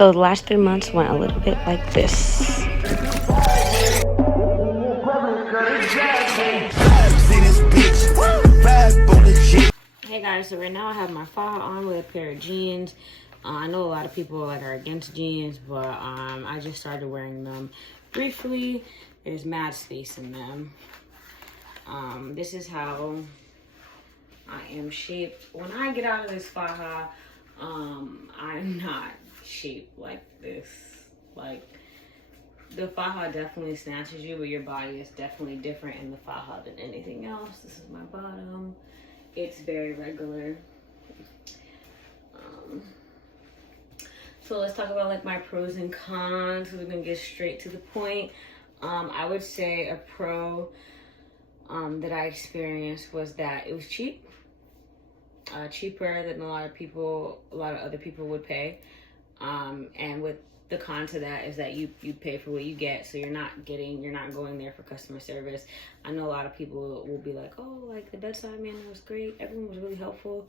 So the last 3 months went a little bit like this. Hey guys, so right now I have my faja on with a pair of jeans. I know a lot of people are against jeans, but I just started wearing them briefly. There's mad space in them. This is how I am shaped. When I get out of this faja, I'm not shaped like this. Like, the faja definitely snatches you, but your body is definitely different in the faja than anything else. This is my bottom. It's very regular. So let's talk about like my pros and cons. We're gonna get straight to the point. I would say a pro that I experienced was that it was cheap. Cheaper than a lot of other people would pay. And with the con to that is that you pay for what you get, so you're not going there for customer service. I know a lot of people will be like, oh, like the bedside manner was great, everyone was really helpful.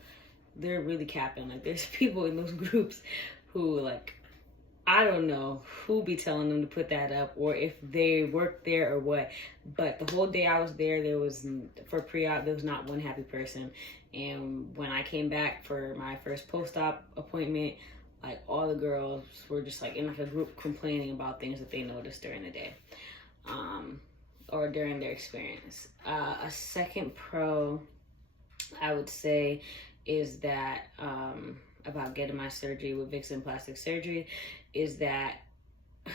They're really capping. Like, there's people in those groups who, like, I don't know who be telling them to put that up or if they work there or what. But the whole day I was there, for pre-op, there was not one happy person. And when I came back for my first post-op appointment, like, all the girls were just like in like a group complaining about things that they noticed during the day, or during their experience. A second pro I would say is that about getting my surgery with Vixen plastic surgery is that,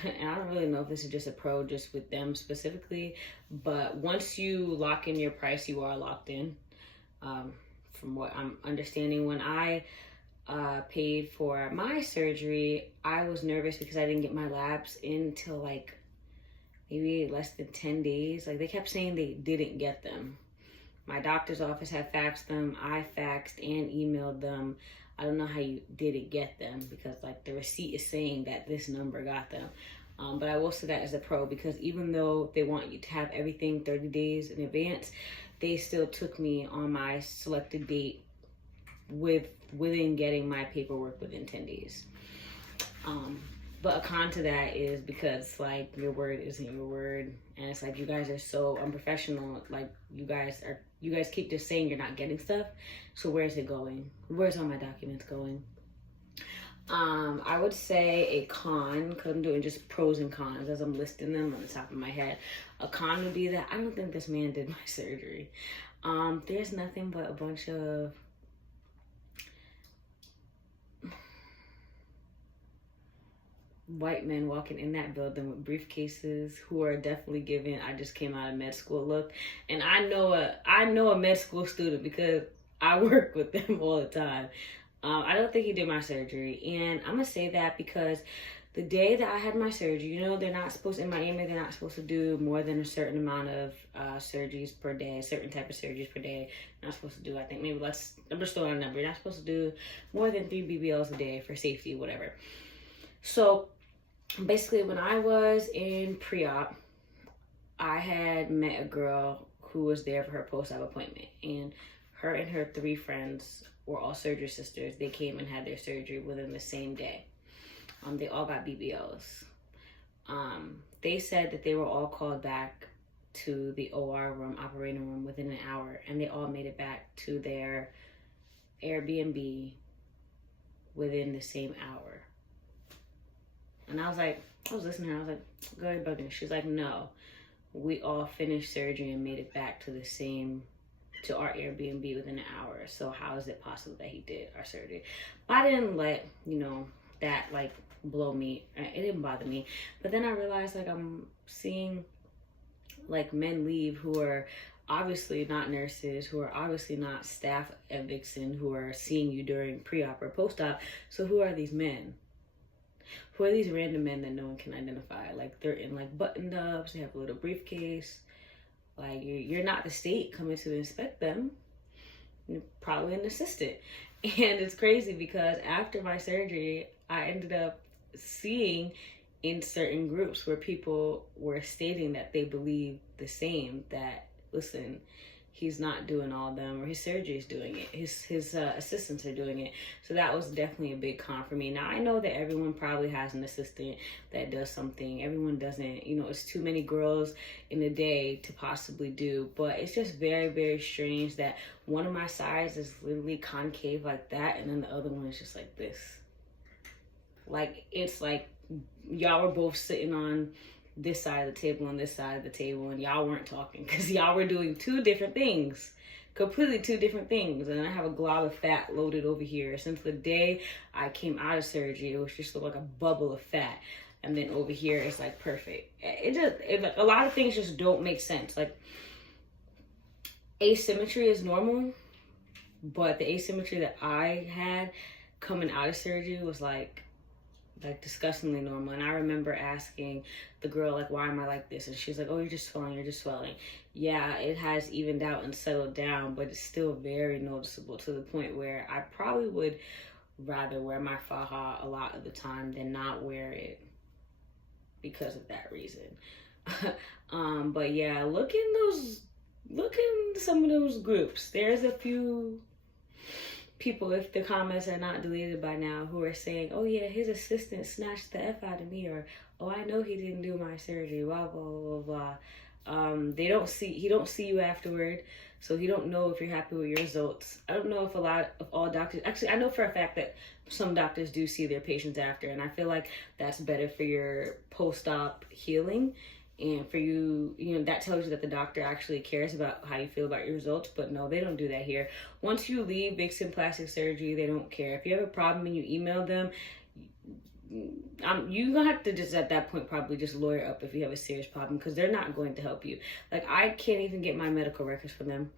and I don't really know if this is just a pro just with them specifically, but once you lock in your price, you are locked in. From what I'm understanding, when I paid for my surgery, I was nervous because I didn't get my labs until like maybe less than 10 days. Like, they kept saying they didn't get them. My doctor's office had faxed them. I faxed and emailed them. I don't know how you didn't get them because, like, the receipt is saying that this number got them. But I will say that as a pro, because even though they want you to have everything 30 days in advance, they still took me on my selected date within getting my paperwork within 10 days. But a con to that is because, like, your word isn't your word, and it's like you guys are so unprofessional. Like, you guys keep just saying you're not getting stuff. So where's it going? Where's all my documents going? I would say a con, because I'm doing just pros and cons as I'm listing them on the top of my head. A con would be that I don't think this man did my surgery. There's nothing but a bunch of white men walking in that building with briefcases who are definitely giving I just came out of med school look. And I know a med school student because I work with them all the time. I don't think he did my surgery, and I'm gonna say that because the day that I had my surgery, you know, they're not supposed, in Miami, they're not supposed to do more than a certain amount of surgeries per day, a certain type of surgeries per day. You're not supposed to do, I think, I'm just throwing a number. You're not supposed to do more than 3 BBLs a day for safety, whatever. So basically, when I was in pre-op, I had met a girl who was there for her post-op appointment, and her 3 friends were all surgery sisters. They came and had their surgery within the same day. They all got BBLs. They said that they were all called back to the OR room, operating room, within an hour, and they all made it back to their Airbnb within the same hour. And I was listening to her, I was like, girl, you're bugging. She's like, no, we all finished surgery and made it back to our Airbnb within an hour. So how is it possible that he did our surgery? But I didn't let, that like blow me. It didn't bother me. But then I realized, like, I'm seeing like men leave who are obviously not nurses, who are obviously not staff at Vixen, who are seeing you during pre-op or post-op. So who are these men? Who are these random men that no one can identify? Like, they're in like buttoned ups, they have a little briefcase. Like, you're not the state coming to inspect them. You're probably an assistant. And it's crazy because after my surgery, I ended up seeing in certain groups where people were stating that they believe the same, that, listen, he's not doing all of them, or his surgery is doing it. His assistants are doing it. So that was definitely a big con for me. Now I know that everyone probably has an assistant that does something. Everyone doesn't. You know, it's too many girls in a day to possibly do. But it's just very, very strange that one of my sides is literally concave like that, and then the other one is just like this. Like, it's like y'all were both sitting on this side of the table and this side of the table, and y'all weren't talking because y'all were doing two different things, completely two different things. And I have a glob of fat loaded over here. Since the day I came out of surgery, it was just like a bubble of fat, and then over here it's like perfect. Like, a lot of things just don't make sense. Like, asymmetry is normal, but the asymmetry that I had coming out of surgery was like disgustingly normal. And I remember asking the girl, like, why am I like this? And she's like, oh, you're just swelling. Yeah, it has evened out and settled down, but it's still very noticeable, to the point where I probably would rather wear my faja a lot of the time than not wear it because of that reason. But yeah, look in some of those groups. There's a few people, if the comments are not deleted by now, who are saying, oh yeah, his assistant snatched the F out of me, or oh, I know he didn't do my surgery, blah, blah, blah, blah. He don't see you afterward, so he don't know if you're happy with your results. I don't know if all doctors, actually, I know for a fact that some doctors do see their patients after, and I feel like that's better for your post-op healing. And for you, you know, that tells you that the doctor actually cares about how you feel about your results. But no, they don't do that here. Once you leave Vixen plastic surgery, they don't care. If you have a problem and you email them, you're gonna have to just at that point probably just lawyer up if you have a serious problem, because they're not going to help you. Like, I can't even get my medical records from them.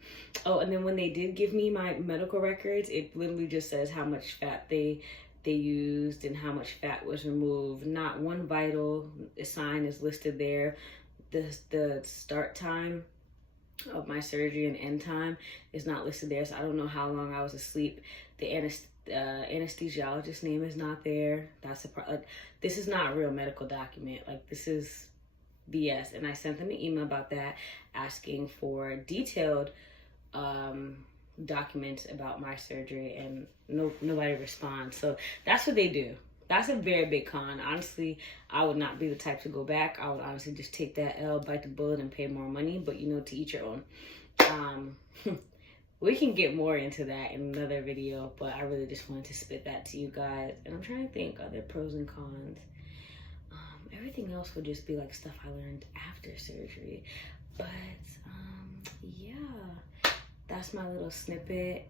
Oh, and then when they did give me my medical records, it literally just says how much fat they used and how much fat was removed. Not one vital sign is listed there. The start time of my surgery and end time is not listed there, so I don't know how long I was asleep. The anesthesiologist's name is not there. That's a like, this is not a real medical document. Like, this is BS. And I sent them an email about that, asking for detailed documents about my surgery, and nobody responds. So that's what they do. That's a very big con. Honestly, I would not be the type to go back. I would honestly just take that L, bite the bullet, and pay more money. But, you know, to each your own. We can get more into that in another video, but I really just wanted to spit that to you guys. And I'm trying to think other pros and cons. Everything else would just be like stuff I learned after surgery. But yeah, that's my little snippet.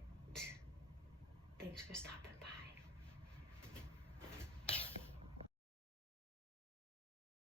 Thanks for stopping.